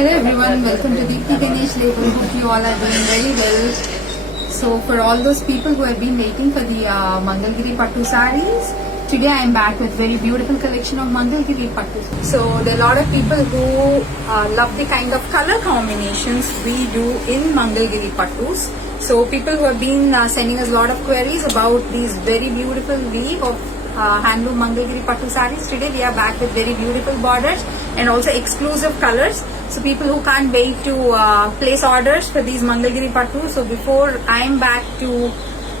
Hello everyone, welcome to Deepti Ganesh Label. Hope you all are doing very well. So for all those people who have been waiting for the Mangalgiri Pattu sarees, today I am back with very beautiful collection of Mangalgiri Pattu. So there are a lot of people who love the kind of color combinations we do in Mangalgiri Pattus. So people who have been sending us a lot of queries about these very beautiful weave of handloom Mangalgiri Pattu sarees. Today we are back with very beautiful borders and also exclusive colors. So people who can't wait to place orders for these Mangalgiri Pattu. So before I am back to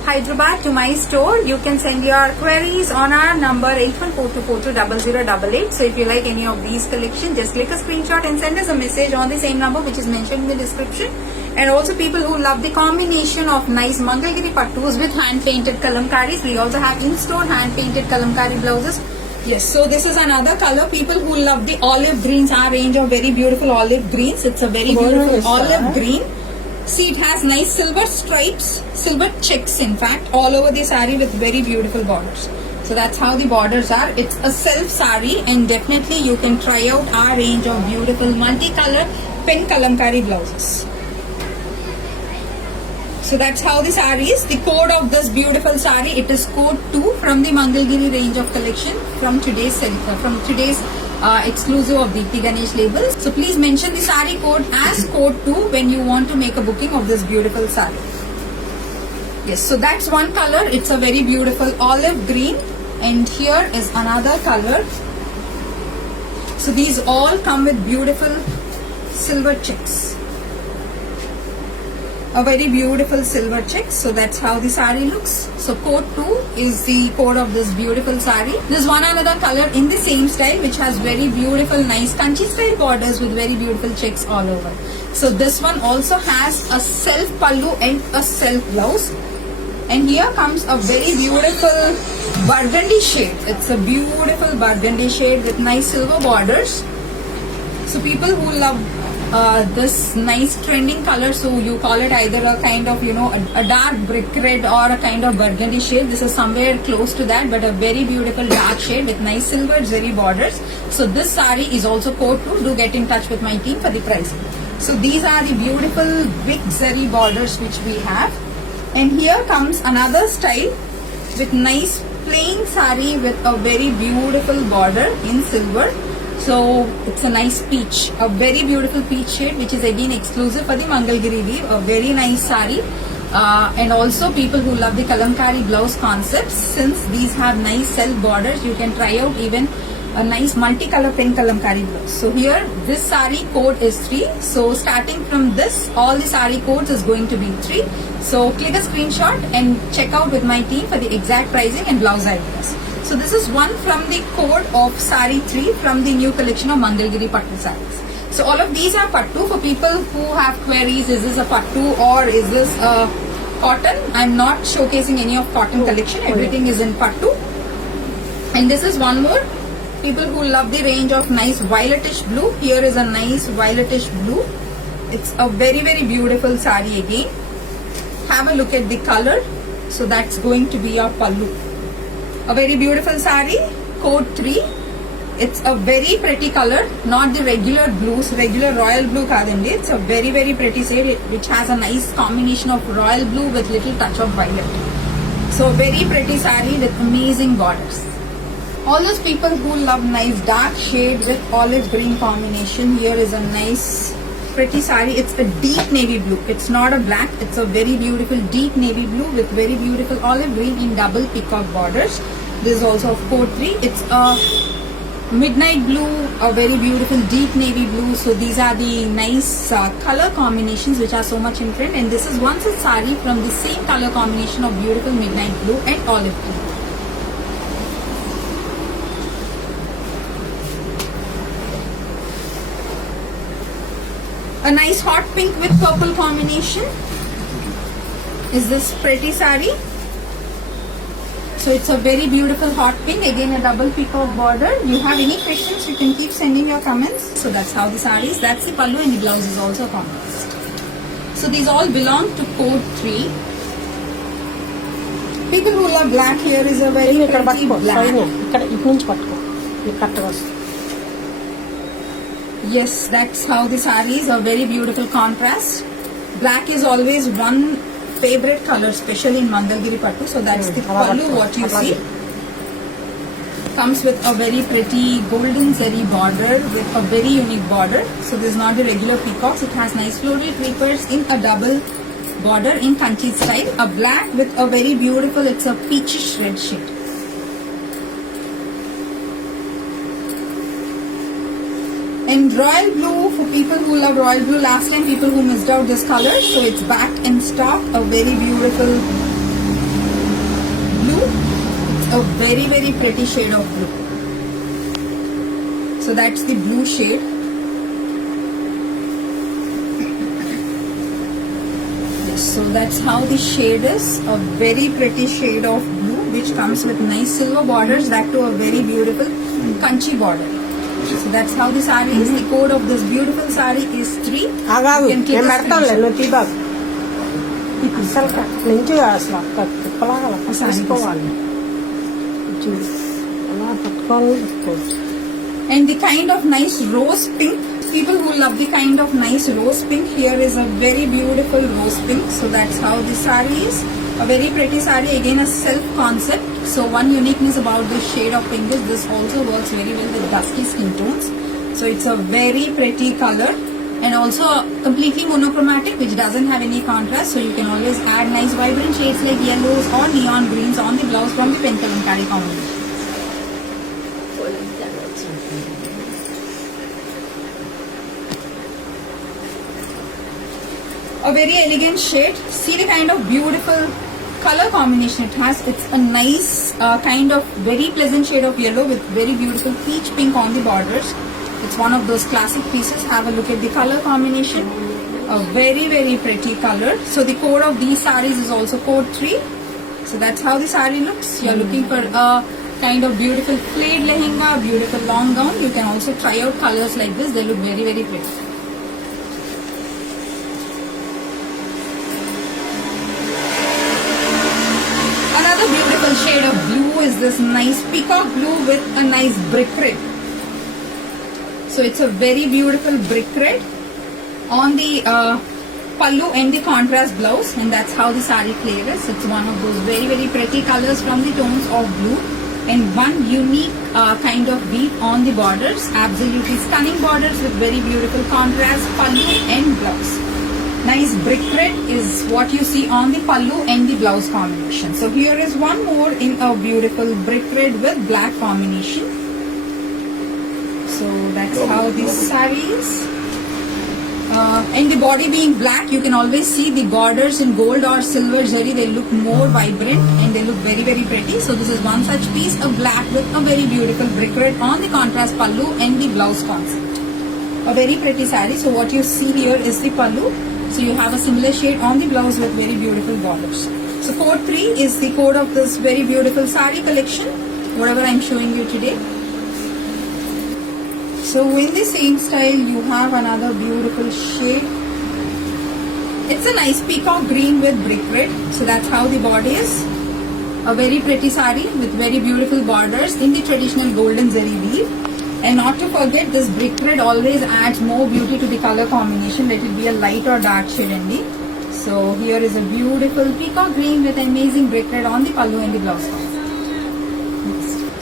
Hyderabad to my store, you can send your queries on our number 8142420088. So if you like any of these collections, just click a screenshot and send us a message on the same number which is mentioned in the description. And also people who love the combination of nice Mangalgiri Pattus with hand painted kalamkaris. We also have in-store hand painted kalamkari blouses. Yes, so this is another color. People who love the olive greens, our range of very beautiful olive greens. It's a very beautiful olive green. See, it has nice silver stripes, silver checks in fact, all over the saree with very beautiful borders. So that's how the borders are. It's a self saree and definitely you can try out our range of beautiful multicolor pen kalamkari blouses. So that's how the saree is. The code of this beautiful saree, it is code 2 from the Mangalgiri range of collection from today's exclusive of Deepti Ganesh labels. So please mention the saree code as code 2 when you want to make a booking of this beautiful saree. Yes, so that's one color. It's a very beautiful olive green and here is another color. So these all come with beautiful silver checks. A very beautiful silver check. So that's how the saree looks. So code 2 is the code of this beautiful saree. There's one another color in the same style which has very beautiful nice kanchi style borders with very beautiful checks all over. So this one also has a self pallu and a self blouse. And here comes a very beautiful burgundy shade. It's a beautiful burgundy shade with nice silver borders. So people who love this nice trending color, so you call it either a kind of a dark brick red or a kind of burgundy shade. This is somewhere close to that, but a very beautiful dark shade with nice silver zari borders. So this saree is also code 2. Do get in touch with my team for the pricing. So these are the beautiful big zari borders which we have. And here comes another style with nice plain saree with a very beautiful border in silver. So it's a nice peach, a very beautiful peach shade which is again exclusive for the Mangalgiri weave, a very nice saree. And also people who love the kalamkari blouse concepts, since these have nice self borders, you can try out even a nice multicolor pen kalamkari blouse. So here this saree code is 3. So starting from this, all the saree codes is going to be 3. So click a screenshot and check out with my team for the exact pricing and blouse ideas. So this is one from the code of saree 3 from the new collection of Mangalgiri Pattu sarees. So all of these are Pattu. For people who have queries, is this a Pattu or is this a cotton? I'm not showcasing any of cotton collection. Everything is in Pattu. And this is one more. People who love the range of nice violetish blue. Here is a nice violetish blue. It's a very beautiful saree again. Have a look at the color. So that's going to be your pallu. A very beautiful saree, code 3. It's a very pretty color, not the regular blues, regular royal blue kadandi. It's a very pretty shade which has a nice combination of royal blue with little touch of violet. So very pretty saree with amazing borders. All those people who love nice dark shade with olive green combination, here is a nice pretty saree. It's a deep navy blue. It's not a black. It's a very beautiful deep navy blue with very beautiful olive green in double peacock borders. This is also of code 3. It's a midnight blue, a very beautiful deep navy blue. So these are the nice color combinations which are so much in trend. And this is one such saree from the same color combination of beautiful midnight blue and olive blue. A nice hot pink with purple combination is this pretty saree. So it's a very beautiful hot pink, again a double peacock border. You have any questions, you can keep sending your comments. So that's how the saree is. That's the pallu and the blouse is also a contrast. So these all belong to code 3. People who love black, here is a very pretty black. Yes, that's how the saree is, a very beautiful contrast. Black is always one favorite color, especially in Mangalgiri Pattu. So that's the pallu, what you see. Comes with a very pretty golden zari border with a very unique border. So this is not the regular peacocks. It has nice floral creepers in a double border in Kanchi style. A black with a very beautiful, it's a peachish red shade. And royal blue, for people who love royal blue, last time people who missed out this color, so it's back in stock, a very beautiful blue. It's a very, very pretty shade of blue. So that's the blue shade. Yes, so that's how the shade is, a very pretty shade of blue which comes with nice silver borders, back to a very beautiful Kanchi border. So that's how the saree is. The code of this beautiful saree is 3. ఆగాగు You can click నేను a పెడతానులే screenshot. నువ్వు తీబాకు అసలు నుంచి అసలు తిప్పలాగా తీసుకోవాలి చూడు అలా పట్టుకోవాలి. And the kind of nice rose pink, people who love the kind of nice rose pink, here is a very beautiful rose pink. So that's how the saree is. A very pretty saree, again a self concept. So one uniqueness about this shade of pink is this also works very well with dusky skin tones. So it's a very pretty color and also completely monochromatic, which doesn't have any contrast. So you can always add nice vibrant shades like yellows or neon greens on the blouse from the Penkalamkari combination. A very elegant shade. See the kind of beautiful color combination it has. It's a nice kind of very pleasant shade of yellow with very beautiful peach pink on the borders. It's one of those classic pieces. Have a look at the color combination. A very, very pretty color. So the code of these sarees is also code 3. So that's how the saree looks. You're looking for a kind of beautiful plaid lehenga, beautiful long gown. You can also try out colors like this. They look very, very pretty. Another beautiful shade of blue is this nice peacock blue with a nice brick red. So it's a very beautiful brick red on the pallu and the contrast blouse, and that's how the saree plaid is. It's one of those very, very pretty colors from the tones of blue and one unique kind of weave on the borders. Absolutely stunning borders with very beautiful contrast pallu and blouse. Nice brick red is what you see on the pallu and the blouse combination. So here is one more in a beautiful brick red with black combination. So that's how this saree is. And the body being black, you can always see the borders in gold or silver zari. They look more vibrant and they look very, very pretty. So this is one such piece, a black with a very beautiful brick red on the contrast pallu and the blouse concept. A very pretty saree. So what you see here is the pallu. So you have a similar shade on the blouse with very beautiful borders. So code 3 is the code of this very beautiful saree collection, whatever I'm showing you today. So in the same style, you have another beautiful shade. It's a nice peacock green with brick red. So that's how the body is. A very pretty saree with very beautiful borders in the traditional golden zari weave. And not to forget, this brick red always adds more beauty to the color combination. Let it be a light or dark shade only. So here is a beautiful peacock green with amazing brick red on the pallu and the blouse.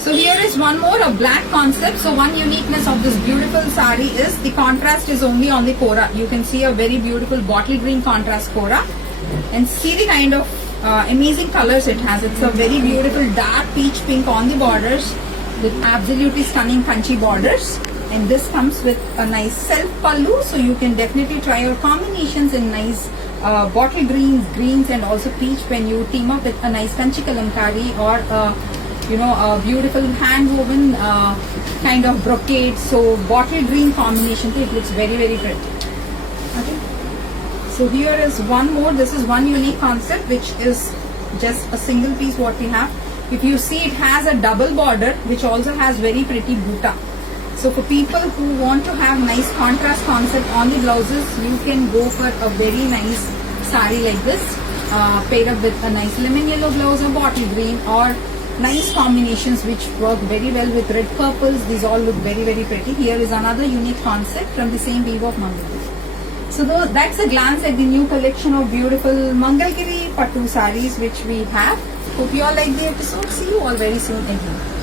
So here is one more, a black concept. So one uniqueness of this beautiful saree is the contrast is only on the kora. You can see a very beautiful bottle green contrast kora. And see the kind of amazing colors it has. It's a very beautiful dark peach pink on the borders with absolutely stunning Kanchi borders, and this comes with a nice self pallu, so you can definitely try your combinations in nice bottle greens and also peach when you team up with a nice Kanchi kalamkari or a beautiful hand woven kind of brocade. So bottle green combination, it looks very, very pretty. Okay, so here is one more. This is one unique concept which is just a single piece what we have. If you see, it has a double border which also has very pretty buta. So for people who want to have nice contrast concept on the blouses, you can go for a very nice saree like this, paired up with a nice lemon yellow blouse or bottle green or nice combinations which work very well with red purples. These all look very, very pretty. Here is another unique concept from the same weave of Mangalgiri. So that's a glance at the new collection of beautiful Mangalgiri Pattu sarees which we have. Hope you all like the episode. See you all very soon again.